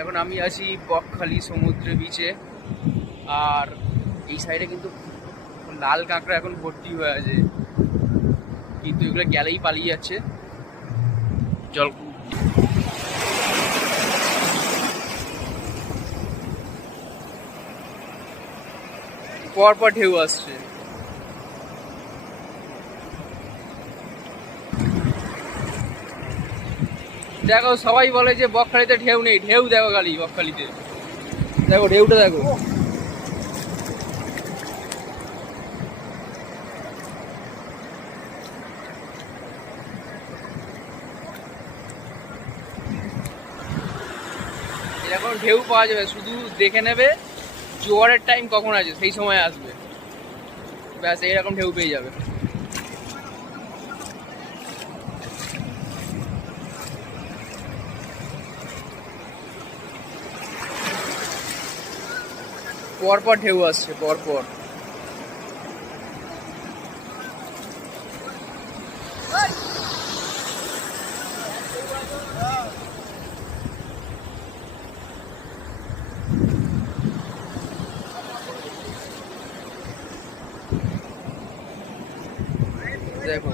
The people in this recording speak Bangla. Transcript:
এখন আমি আছি বকখালি সমুদ্রে বিচে। আর এই সাইডে কিন্তু লাল কাঁকড়া এখন ভর্তি হয়ে আছে, কিন্তু এগুলো গেলেই পালিয়ে যাচ্ছে। জল পর পর ঢেউ আসছে। দেখো সবাই বলে যে বকখালিতে ঢেউ নেই, ঢেউ দেখো খালি বকখালিতে, দেখো ঢেউটা দেখো। এরকম ঢেউ পাওয়া যাবে, শুধু দেখে নেবে জোয়ারের টাইম কখন আছে, সেই সময় আসবে, ব্যাস এইরকম ঢেউ পেয়ে যাবে। পরপর ঢেউ আসছে পরপর। দেখো